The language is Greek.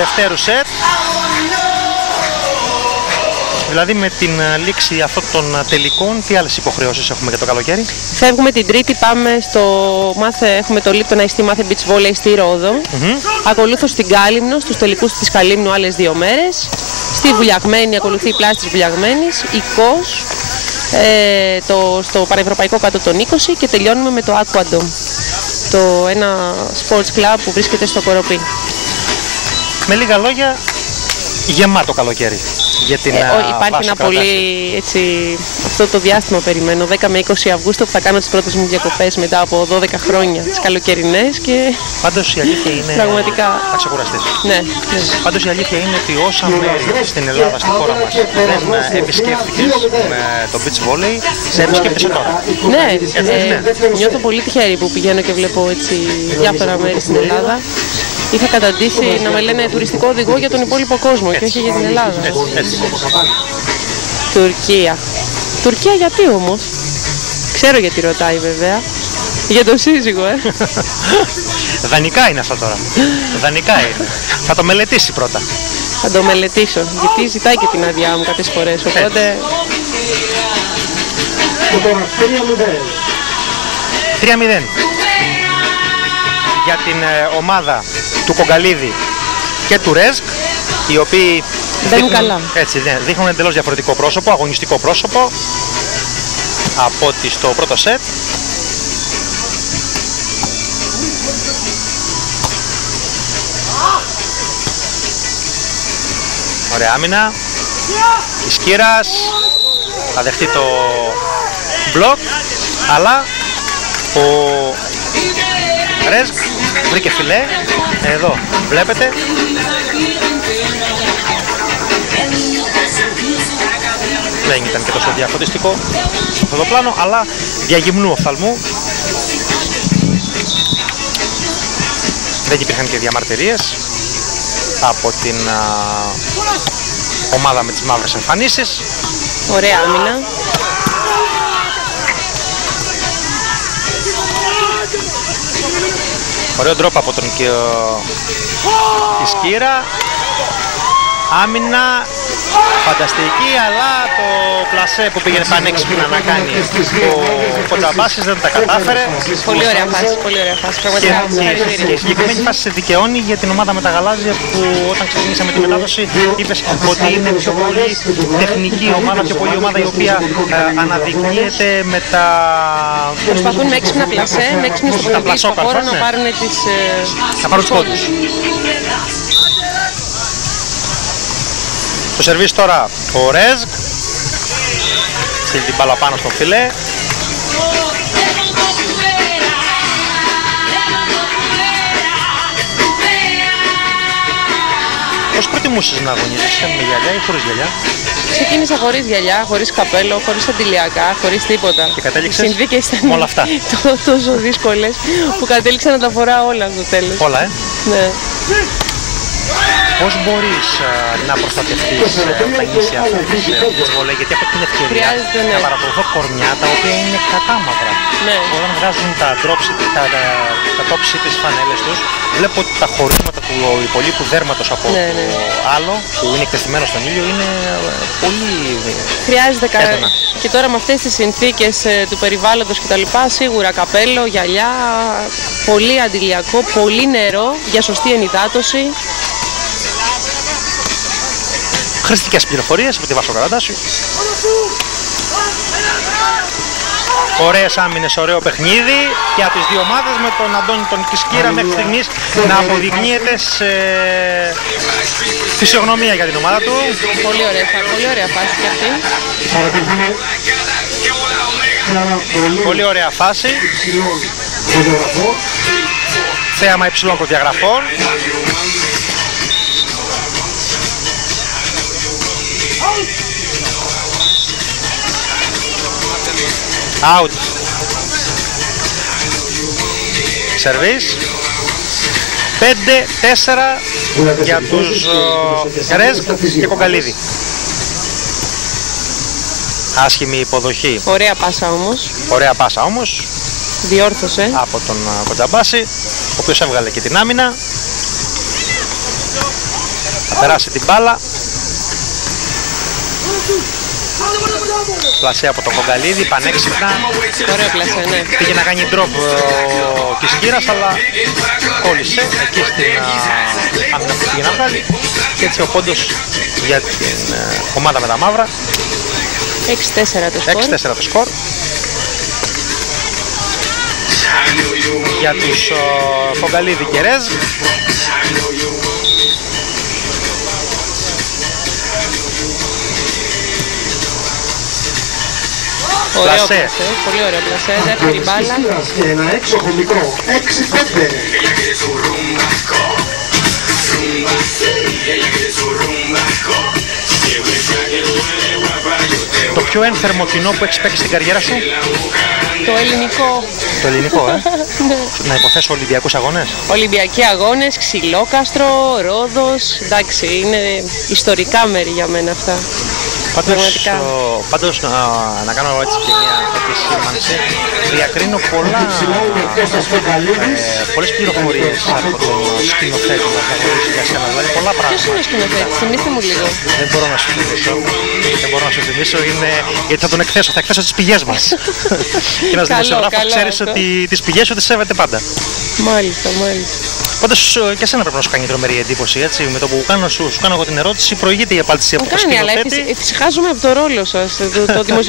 δευτέρου σετ. Δηλαδή με την λήξη αυτών των τελικών, τι άλλες υποχρεώσεις έχουμε για το καλοκαίρι? Φεύγουμε την Τρίτη, πάμε στο Μάθε, έχουμε το Lipton Ice Tea Μάθε Beach Volley στη Ρόδο. Ακολούθως στην Κάλυμνο, στους τελικούς της Καλύμνου άλλες 2 μέρες. Στη Βουλιαγμένη ακολουθεί η πλάση της Βουλιαγμένης, η ΚΟΣ, στο Πανευρωπαϊκό κάτω των 20 και τελειώνουμε με το Aquadom, ένα sports club που βρίσκεται στο Κοροπή. Με λίγα λόγια, γεμάτο καλοκαίρι. Για την υπάρχει ένα πολύ έτσι, αυτό το διάστημα περιμένω, 10 με 20 Αυγούστου που θα κάνω τις πρώτες μου διακοπές μετά από 12 χρόνια, τις καλοκαιρινές και πάντως η αλήθεια είναι πραγματικά θα ξεκουραστείς. Ναι. Πάντως η αλήθεια είναι ότι όσα μέρη στην Ελλάδα, στη χώρα μας δεν επισκέφθηκες με το beach volley, σε επισκέπτεσαι τώρα. Ναι, νιώθω πολύ τυχερή που πηγαίνω και βλέπω έτσι διάφορα μέρη στην Ελλάδα. Είχα καταντήσει να με λένε τουριστικό οδηγό για τον υπόλοιπο κόσμο και όχι για την Ελλάδα. Έτσι. Τουρκία. Τουρκία γιατί όμως? Ξέρω γιατί ρωτάει βέβαια. Για τον σύζυγο, Δανεικά είναι αυτό τώρα. Δανεικά είναι. Θα το μελετήσει πρώτα. Θα το μελετήσω, γιατί ζητάει και την άδειά μου κάποιες φορές, οπότε... 3-0 για την ομάδα του Κογκαλίδη και του Ρεζκ, οι οποίοι δείχνουν εντελώς διαφορετικό πρόσωπο, αγωνιστικό πρόσωπο από ότι στο πρώτο σετ. Ωραία άμυνα, η Σκύρας θα δεχτεί το μπλοκ, αλλά ο Ρεζκ βρήκε φιλέ, εδώ βλέπετε. Δεν ήταν και τόσο διαφωτιστικό σε αυτό το πλάνο, αλλά διαγυμνού οφθαλμού. Δεν υπήρχαν και διαμαρτυρίες από την ομάδα με τις μαύρες εμφανίσεις. Ωραία άμυνα. Ωραίο ντρόπ από τον Σκύρα. Άμυνα φανταστική, αλλά το πλασέ που πήγαινε πανέξυπνα να κάνει ο Κοντζαμπάσης δεν τα κατάφερε. Πολύ ωραία φάση, πολύ ωραία φάση. Και η συγκεκριμένη φάση σε δικαιώνει για την ομάδα με τα γαλάζια, που όταν ξεκινήσαμε τη μετάδοση είπες ότι είναι πιο πολύ τεχνική ομάδα, πιο πολύ ομάδα η οποία αναδεικνύεται με τα... Προσπαθούν με έξυπνα πλασέ, με έξυπνες τοποθετήσεις στο χώρο να πάρουν τους πόντους. Το σερβίς τώρα ο Ρεζκ, στείλει την μπάλα πάνω στο φιλέ. Πώς προτιμούσες να αγωνίζεσαι, με γυαλιά ή χωρίς γυαλιά? Ξεκίνησα χωρίς γυαλιά, χωρίς καπέλο, χωρίς αντιλιακά, χωρίς τίποτα. Και κατέληξες συνθήκες ήταν με όλα αυτά τόσο δύσκολες που κατέληξα να τα φοράω όλα στο τέλος. Όλα, Ναι. Πώς μπορείς να προστατευτείς όταν είσαι αθλητής beach volley, γιατί έχω την ευκαιρία να παρακολουθώ κορμιά τα οποία είναι κατάμαυρα. Ναι. Όταν βγάζουν τα top sheet τις φανέλες τους, βλέπω ότι τα χωρίσματα του υπολείπου δέρματος από το άλλο που είναι εκτεθειμένο στον ήλιο είναι πολύ χρειάζεται έντονα. Και τώρα με αυτές τις συνθήκες του περιβάλλοντος κτλ. Σίγουρα καπέλο, γυαλιά, πολύ αντιλιακό, πολύ νερό για σωστή ενυδάτωση. Χρηστικές πληροφορίες από τη Βάσο Καραντάσου. Ωραίες άμυνες, ωραίο παιχνίδι για τις δύο ομάδες, με τον Αντώνη τον Κισκύρα μέχρι στιγμής να αποδεικνύεται σε φυσιογνωμία για την ομάδα του. Πολύ ωραία φάση και αυτή. Πολύ ωραία φάση. Θέαμα υψηλών προδιαγραφών. Out. Σερβίς. 5-4 για τους Ρεζκ και Κογκαλίδη. Άσχημη υποδοχή. Ωραία πάσα όμως. Ωραία πάσα όμως. Διόρθωσε. Από τον Κοντζαμπάση, ο οποίος έβγαλε και την άμυνα. περάσει την μπάλα. Πλασέ από τον Κογκαλίδη, πανέξυπνα. Ωραίο πλασέ, ναι. Πήγε να κάνει drop ο Κισκύρας, αλλά κόλλησε εκεί στην άμυνα που πήγε να βγάλει. Και έτσι ο πόντος για την ομάδα με τα μαύρα. 6-4 το σκορ. 6-4 το σκορ. Για τους Κογκαλίδη και Ρεζ. Ωραίο πλασέ, πολύ ωραίο πλασέ, δεύτερη μπάλα. Και ένα έξοχο μικρό, 6-5. Το πιο ένθερμο κοινό που έχεις παίξει στην καριέρα σου? Το ελληνικό. Το ελληνικό, Να υποθέσω Ολυμπιακούς αγώνες. Ολυμπιακοί αγώνες, Ξυλόκαστρο, Ρόδος. Εντάξει, είναι ιστορικά μέρη για μένα αυτά. Πάντως να κάνω έτσι και μια επισήμανση. Διακρίνω πολλές πληροφορίες από τον σκηνοθέτη που θα γνωρίσει για σένα. Δηλαδή πολλά πράγματα. Ποιος είναι ο σκηνοθέτης, θυμίστε μου λίγο. Δεν μπορώ να σου θυμίσω. Γιατί θα τον εκθέσω, θα εκθέσω τις πηγές μας. Και ένας δημοσιογράφος ξέρεις ότι τις πηγές σου τις σέβεται πάντα. Μάλιστα. Πάντως και εσένα πρέπει να σου κάνει τρομερή εντύπωση, έτσι. Με το που σου κάνω εγώ την ερώτηση, προηγείται η απάντηση από το σκηνοθέτη. Κάνει, αλλά εφησυχάζομαι από το ρόλο σας, το δημοσιογράφο.